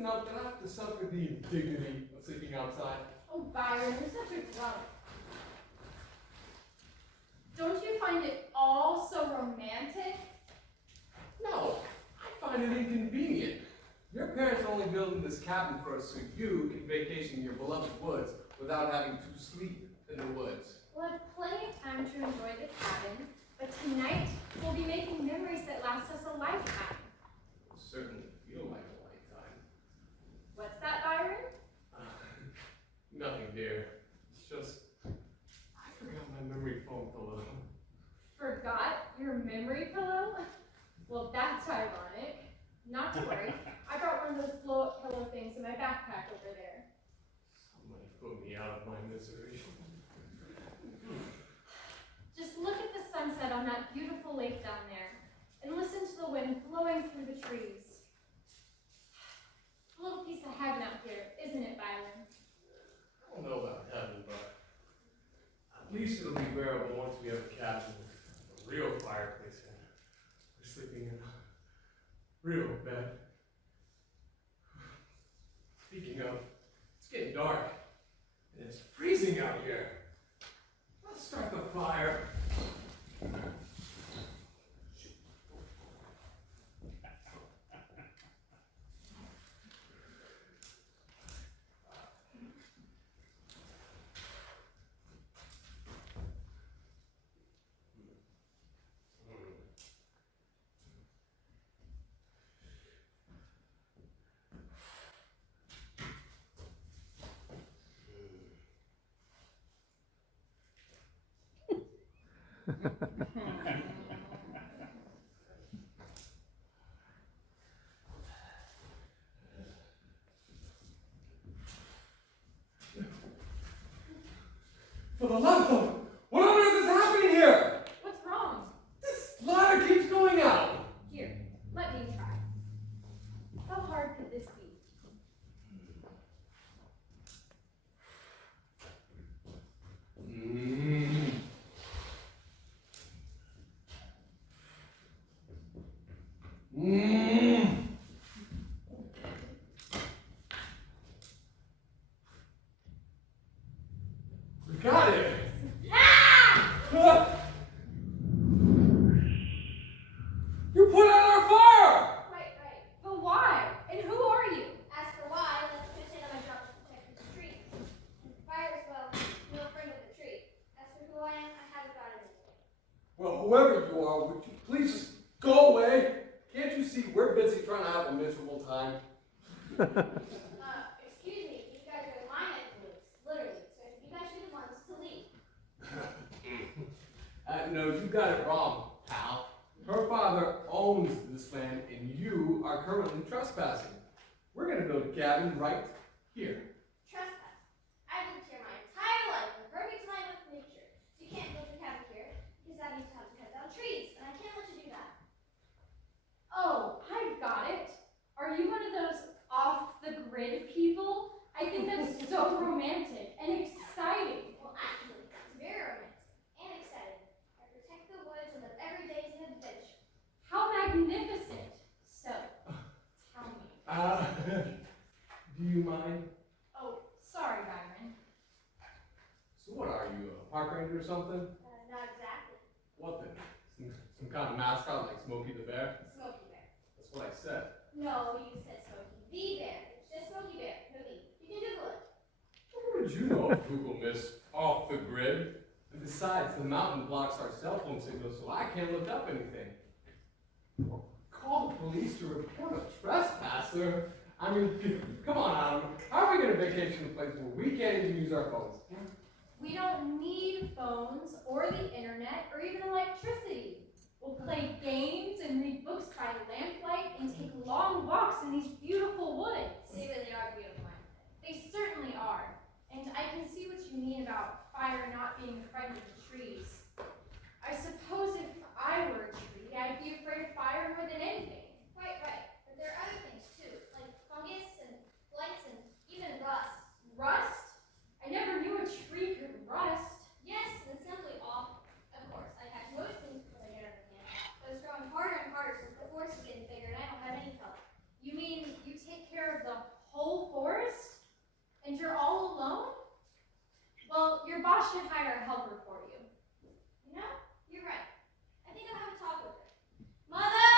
enough that I have to suffer the indignity of sleeping outside. Oh, Byron, you're such a grump. Don't you find it all so romantic? No, I find it inconvenient. Your parents are only building this cabin for us so you can vacation in your beloved woods without having to sleep in the woods. We'll have plenty of time to enjoy the cabin, but tonight we'll be making memories that last us a lifetime. It will certainly feel like a lifetime. What's that, Byron? Nothing, dear. It's just, I forgot my memory foam pillow. Forgot your memory pillow? Well, that's ironic. Not to worry, I brought one of those blow-up pillow things in my backpack over there. Somebody put me out of my misery. Just look at the sunset on that beautiful lake down there, and listen to the wind blowing through the trees. A little piece of heaven out here, isn't it, Byron? I don't know about heaven, but at least it'll be bearable once we have a cabin with a real fireplace in. We're sleeping in a real bed. Speaking of, it's getting dark, and it's freezing out here. Let's start the fire. For the love of, what on earth is happening here? What's wrong? This ladder keeps going out. Here, let me try. How hard could this be? We got it. You put out our fire! Right. But why? And who are you? As for why, let's just say that my job is to protect the tree. Fire is, well, no friend of the tree. As for who I am, I haven't got anything. Well, whoever you are, would you please just go away? Can't you see we're busy trying to have a miserable time? Excuse me, you guys are my neck of the woods, literally. So you guys should be the ones to leave. No, you got it wrong, pal. Her father owns this land and you are currently trespassing. We're gonna build a cabin right here. Trespass. I've lived here my entire life in perfect alignment with nature. So you can't build a cabin here, because that means you have to cut down trees, and I can't let you do that. Oh, I've got it. Are you one of those off-the-grid people? I think that's so romantic and exciting. Well, actually, it's very romantic and exciting. I protect the woods and live every day as an adventure. How magnificent. So, tell me. Do you mind? Oh, sorry, Byron. So what are you, a park ranger or something? Not exactly. What then? Some kind of mascot like Smokey the Bear? Smokey Bear. That's what I said. No, you said Smokey the Bear. It's just Smokey Bear. No E. You can Google it. What did you know of Google, miss? Off the grid? And besides, the mountain blocks our cell phone signal, so I can't look up anything. Call the police to report a trespasser? I mean, come on, Adam. How are we going to vacation a place where we can't even use our phones? We don't need phones or the internet or even electricity. We'll play games and read books by lamplight and take long walks in these beautiful woods. They really are beautiful. They certainly are. And I can see what you mean about fire not being a friend of the trees. I suppose if I were a tree, I'd be afraid of fire more than anything. Right. But there are other things too, like fungus and blights and even rust. Rust? I never knew a tree could rust. Yes, and it's simply awful. Of course, I've had most things before I get underhand, but it's growing harder and harder since the forest is getting bigger and I don't have any help. You mean you take care of the Well, your boss should hire a helper for you. You know, you're right. I think I'll have a talk with her. Mother!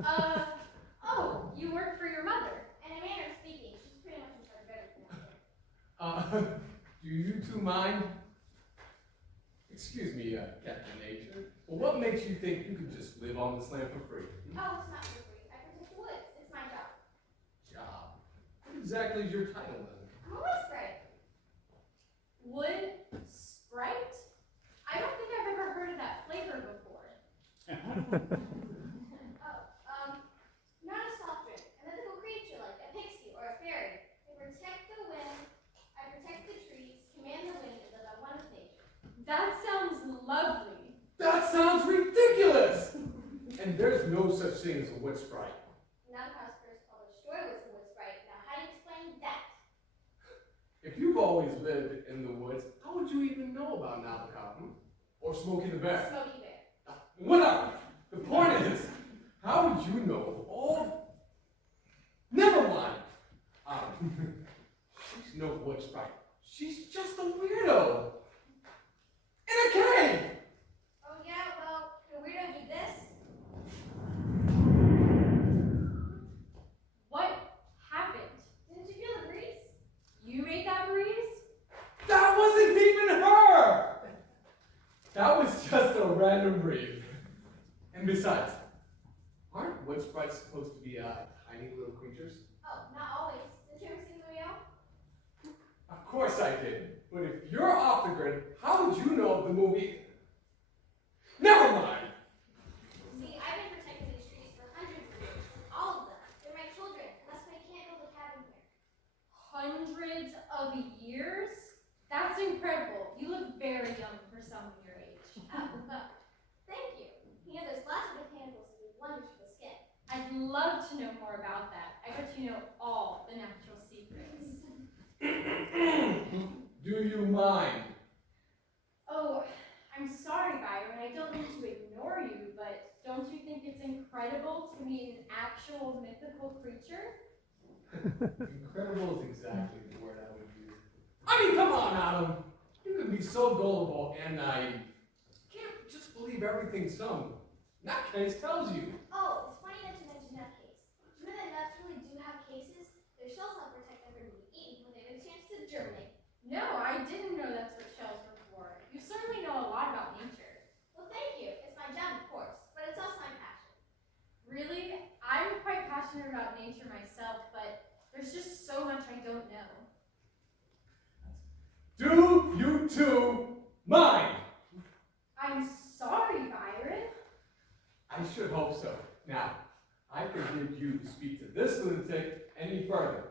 Mother! Oh, you work for your mother. In a manner of speaking, she's pretty much in charge of everything out there. Do you two mind? Excuse me, Captain Nature, but what makes you think you could just live on this land for free? Oh, it's not for free. I protect the woods. It's my job. Job? What exactly is your title then? I'm a wood sprite. Wood Sprite? I don't think I've ever heard of that flavor before. Not a soft drink. A mythical creature like a pixie or a fairy. I protect the wind. I protect the trees, command the wind, and live on one with nature. That sounds lovely. That sounds ridiculous! And there's no such thing as a wood sprite. Now the first published story was the wood sprite. Now how do you explain that? If you've always lived in the woods, how would you even know about Nabokov? Or Smokey the Bear? Smokey Bear. Whatever. The point is, how would you know of all? Never mind. She's no wood sprite. She's just a weirdo. In a cave. Oh yeah, well, could a weirdo do this? What happened? Didn't you feel the breeze? You made that breeze? That wasn't even her. That was just a random breeze. And besides, aren't wood sprites supposed to be tiny little creatures? Oh, not always. Did you ever see the real? Of course I did. But if you're off the grid, how would you know of the movie? Never mind. See, I've been protecting these trees for hundreds of years. All of them. They're my children, and that's why I can't build a cabin here. Hundreds of years? That's incredible. You look very young for someone your age. Thank you. You know, there's lots of botanicals that do wonders for the skin. I'd love to know more about that. I bet you know all the natural secrets. Do you mind? Oh, I'm sorry, Byron. I don't mean to ignore you, but don't you think it's incredible to meet an actual mythical creature? Incredible is exactly the word I would use. I mean, come on, Adam. You can be so gullible and naive. You can't just believe everything some nutcase tells you. Oh, it's funny that you mentioned nut case. Do you know that nuts really do have cases? Their shells help protect them from being eaten when they have a chance to germinate. No, I didn't know that's what shells were for. You certainly know a lot about nature. Well, thank you. It's my job, of course, but it's also my passion. Really? I'm quite passionate about nature myself, but there's just so much I don't know. Do you two mind? I'm sorry, Byron. I should hope so. Now, I forbid you to speak to this lunatic any further.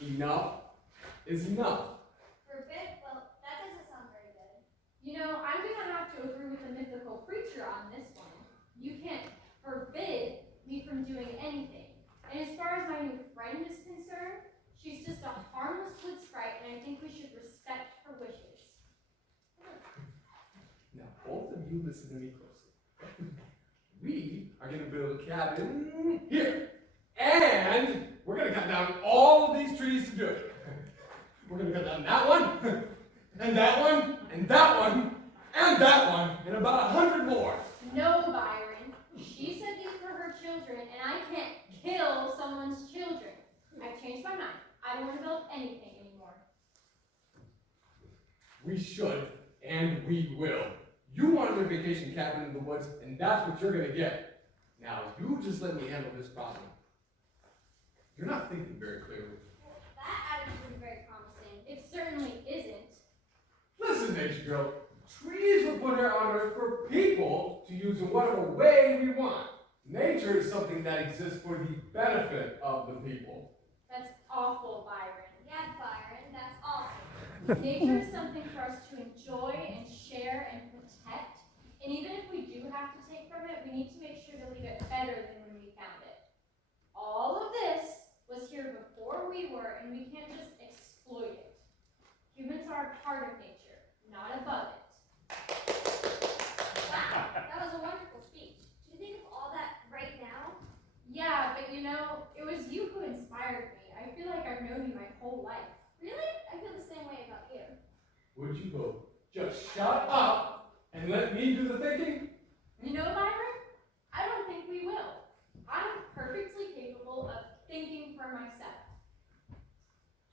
Enough is enough. Forbid? Well, that doesn't sound very good. You know, I'm gonna have to agree with the mythical creature on this one. You can't forbid me from doing anything. And as far as my new friend is concerned, she's just a harmless wood sprite, and I think we should respect her wishes. Now, both of you listen to me closely. We are going to build a cabin here. And we're going to cut down all of these trees to do it. We're going to cut down that one, and that one, and that one, and that one, and about 100 more. No, Byron. She said these were her children, and I can't kill someone's children. I've changed my mind. I don't want to build anything anymore. We should, and we will. You wanted a vacation cabin in the woods, and that's what you're going to get. Now, you just let me handle this problem. You're not thinking very clearly. Well, that attitude is very promising. It certainly isn't. Listen, Nature Girl, trees were put here on Earth for people to use in whatever way we want. Nature is something that exists for the benefit of the people. That's awful, Byron. Yeah, Byron, that's awesome. Nature is something for us to enjoy and share and protect. And even if we do have to take from it, we need to make sure to leave it better than when we found it. All of this was here before we were, and we can't just exploit it. Humans are a part of nature, not above it. Wow, that was a wonderful speech. Do you think of all that right now? Yeah, but you know, it was you who inspired me. I feel like I've known you my whole life. Really? Would you both just shut up and let me do the thinking? You know, Byron, I don't think we will. I'm perfectly capable of thinking for myself.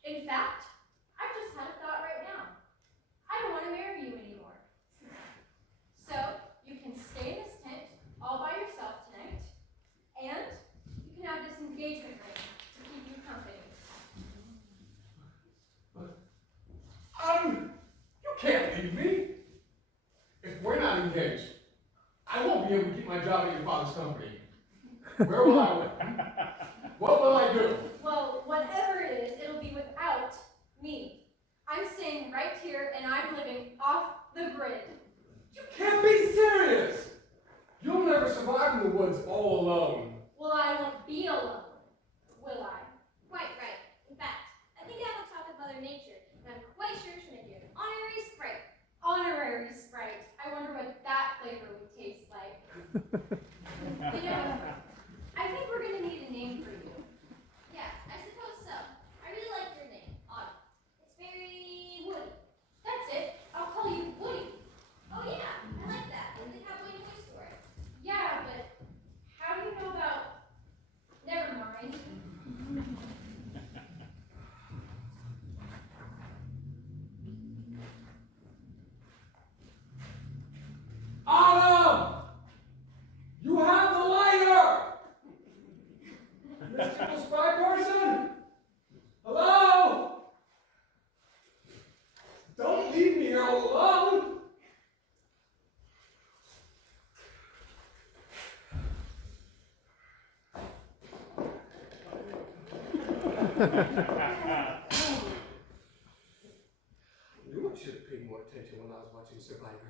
In fact, I've just had a thought right now. I don't want to marry you anymore. So, you can stay in this tent all by yourself tonight, and you can have this engagement ring to keep you company. You can't leave me. If we're not engaged, I won't be able to keep my job at your father's company. Where will I live? What will I do? Well, whatever it is, it'll be without me. I'm staying right here, and I'm living off the grid. You can't be serious. You'll never survive in the woods all alone. Well, I won't be alone, will I? Quite right. In fact, I think I have a talk with Mother Nature, and I'm quite sure she'll make you an honorary Sprite. Honorary Sprite. I wonder what that flavor would taste like. You know, I think we're going to need a name for you. Yeah, I suppose so. I really like your name, Autumn. It's very woody. That's it. I'll call you Woody. Oh yeah, I like that. Like the cowboy in Toy Story. Yeah, but how do you know about... Never mind. Autumn! You have the lighter! Mystical spy person? Hello? Don't leave me here all alone! I knew I should have paid more attention when I was watching Survivor.